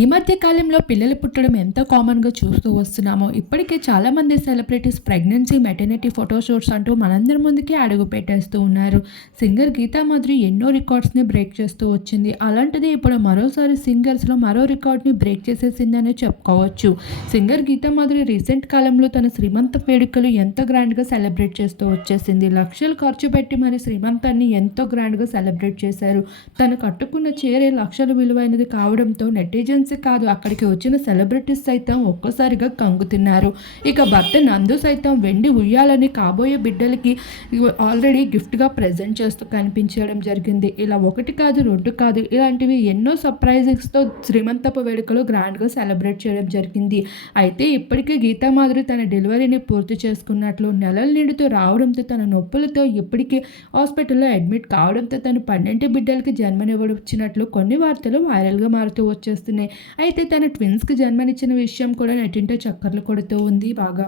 ఈ మధ్య కాలంలో పిల్లలు పుట్టడం ఎంత కామన్గా చూస్తూ వస్తున్నామో. ఇప్పటికే చాలామంది సెలబ్రిటీస్ ప్రెగ్నెన్సీ మెటర్నిటీ ఫోటోషూట్స్ అంటూ మనందరి ముందుకే అడుగు పెట్టేస్తూ ఉన్నారు. సింగర్ గీతా మాధురి ఎన్నో రికార్డ్స్ని బ్రేక్ చేస్తూ వచ్చింది. అలాంటిది ఇప్పుడు మరోసారి సింగర్స్లో మరో రికార్డ్ని బ్రేక్ చేసేసిందని చెప్పుకోవచ్చు. సింగర్ గీతా మాధురి రీసెంట్ కాలంలో తన శ్రీమంత వేడుకలు ఎంతో గ్రాండ్గా సెలబ్రేట్ చేస్తూ వచ్చేసింది. లక్షలు ఖర్చు పెట్టి మరి శ్రీమంతాన్ని ఎంతో గ్రాండ్గా సెలబ్రేట్ చేశారు. తను కట్టుకున్న చీరే లక్షలు విలువైనది కావడంతో నెటిజన్స్ కాదు అక్కడికి వచ్చిన సెలబ్రిటీస్ సైతం ఒక్కసారిగా కంగుతున్నారు ఇక భర్త నందు సైతం వెండి ఉయ్యాలని కాబోయే బిడ్డలకి ఆల్రెడీ గిఫ్ట్గా ప్రజెంట్ చేస్తూ కనిపించడం జరిగింది. ఇలా ఒకటి కాదు రెండు కాదు ఇలాంటివి ఎన్నో సర్ప్రైజెస్తో శ్రీమంతపు వేడుకలు గ్రాండ్గా సెలబ్రేట్ చేయడం జరిగింది. అయితే ఇప్పటికే గీతా మాధురి తన డెలివరీని పూర్తి చేసుకున్నట్లు నెలలు నిండుతూ రావడంతో తన నొప్పులతో ఇప్పటికీ హాస్పిటల్లో అడ్మిట్ కావడంతో తను పన్నెండు బిడ్డలకి జన్మనివ్వచ్చినట్లు కొన్ని వార్తలు వైరల్గా మారుతూ వచ్చేస్తున్నాయి. అయితే తన ట్విన్స్కి జన్మనిచ్చిన విషయం కూడా నెట్టింటో చక్కర్లు కొడుతూ ఉంది బాగా.